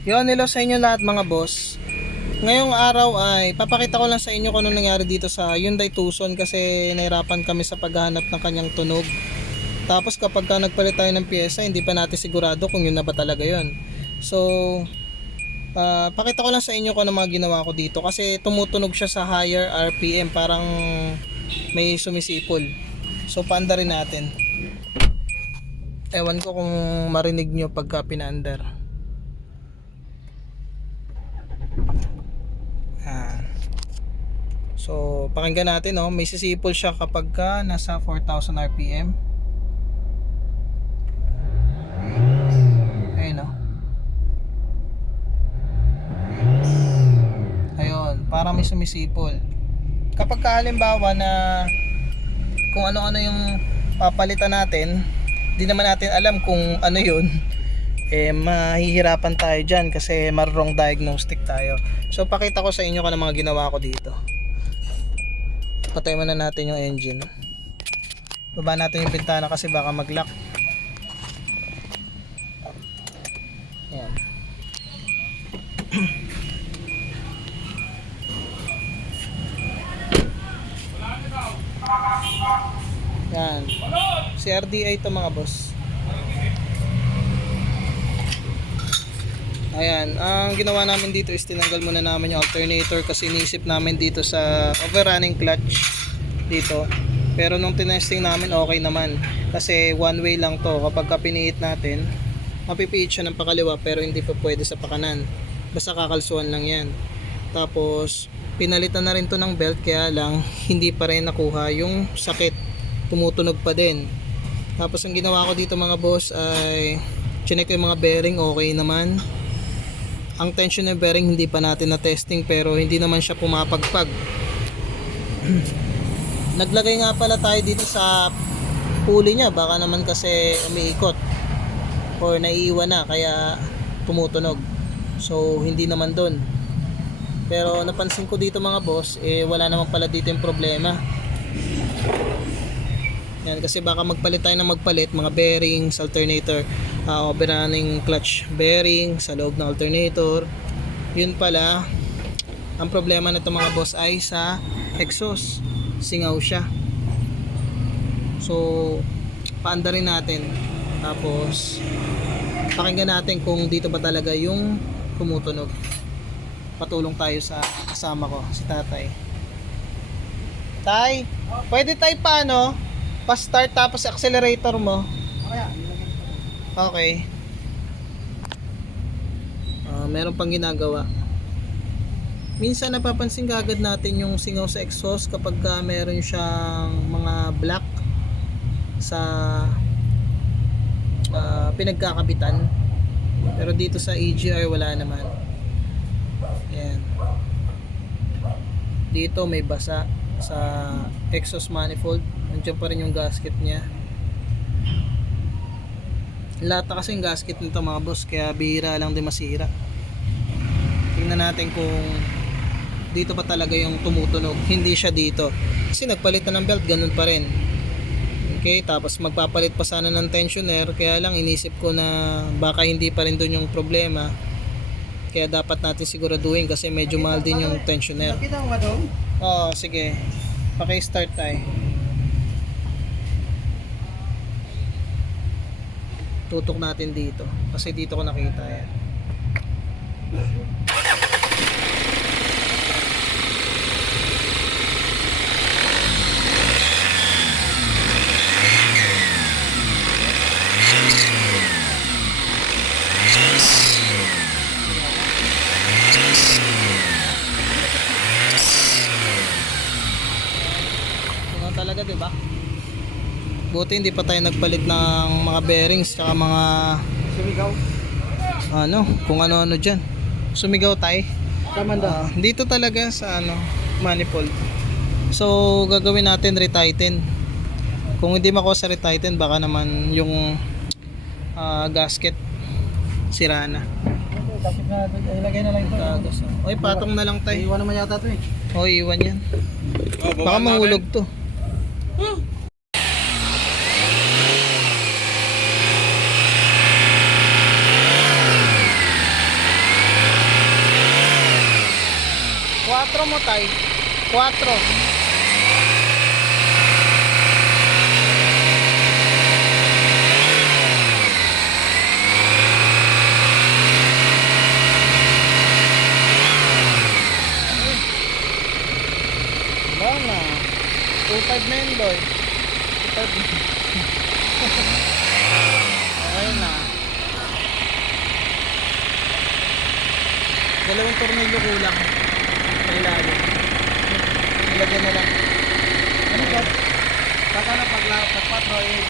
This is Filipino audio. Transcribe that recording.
Yun, nilo sa inyo lahat mga boss. Ngayong araw ay papakita ko lang sa inyo kung ano nangyari dito sa Hyundai Tucson kasi nahirapan kami sa paghahanap ng kanyang tunog. Tapos kapag ka nagpalit tayo ng pyesa, hindi pa natin sigurado kung yun na ba talaga yun. So, ah, pakita ko lang sa inyo kung ano mga ginawa ko dito kasi tumutunog siya sa higher RPM parang may sumisipol. So, paanda rin natin. Ewan ko kung marinig nyo pagka pinaandar. Yan. So, pakinggan natin, no? may sisipol siya kapag ka nasa 4,000 RPM. Ayun, no? Ayun, parang may sumisipol. Kapag ka halimbawa na kung ano-ano yung papalitan natin, di naman natin alam kung ano yun, eh mahihirapan tayo dyan kasi marrong diagnostic tayo. So pakita ko sa inyo kung ano mga ginawa ko dito. Patay muna natin yung engine. Baba natin yung bintana kasi baka mag-lock. Yan. Yan. Si RDA ito mga boss. Ayan, ang ginawa namin dito is tinanggal muna namin yung alternator kasi inisip namin dito sa overrunning clutch dito. Pero nung tinesting namin okay naman kasi one way lang to kapag ka natin mapipiit siya ng pakaliwa pero hindi pa pwede sa pakanan. Basta kakalsuan lang yan. Tapos pinalitan na rin to ng belt kaya lang hindi pa rin nakuha yung sakit. Tumutunog pa din. Tapos ang ginawa ko dito mga boss ay chinek ko yung mga bearing okay naman ang tension ng bearing hindi pa natin na testing pero hindi naman siya pumapagpag. Naglagay nga pala tayo dito sa pulley niya. Baka naman kasi umiikot or naiiwan na kaya tumutunog. So hindi naman doon pero napansin ko dito mga boss eh wala naman pala dito yung problema yan kasi baka magpalit tayo ng magpalit mga bearings, alternator, uh, overrunning clutch bearing sa loob ng alternator. Yun pala, ang problema nito mga boss ay sa exhaust. Singaw siya. So, paanda rin natin. Tapos, pakinggan natin kung dito ba talaga yung tumutunog. Patulong tayo sa kasama ko, si tatay. Tay, pwede tayo paano? Pa-start tapos accelerator mo. Okay. Ah, meron pang ginagawa. Minsan napapansin kagad natin yung singaw sa exhaust kapag ka meron siyang mga black sa ah, pinagkakabitan. Pero dito sa EGR wala naman. Yan. Dito may basa sa exhaust manifold. Nandiyan pa rin yung gasket niya. Lata kasi yung gasket nito mga boss kaya bihira lang din masira. Tingnan natin kung dito pa talaga yung tumutunog. Hindi siya dito. Kasi nagpalit na ng belt, ganun pa rin. Okay, tapos magpapalit pa sana ng tensioner kaya lang inisip ko na baka hindi pa rin doon yung problema. Kaya dapat natin siguraduhin kasi medyo mahal din yung tensioner. Oo, sige. Paki-start tayo. Tutok natin dito. Kasi dito ko nakita yan. Ganun talaga, di ba? Buti hindi pa tayo nagpalit ng mga bearings tsaka mga Sumigaw. ano, kung ano-ano diyan. Sumigaw tayo. Ah, dito talaga sa ano, manifold. So, gagawin natin retighten. Kung hindi makuha sa retighten, baka naman yung ah, gasket sira na. Tapos na, ilagay na lang ito. Tagas. Oy, patong na lang tayo. Iwan naman yata ito eh. O, iwan yan. Baka mahulog to. 4 mo tay. 4. Wala na. 2.5 na yun, boy. 2.5 Okay na. Dalawang tornilyo kulang. Sa ilalim. Ilagyan na lang. Ano ba? Baka na pag, pag 4 eh,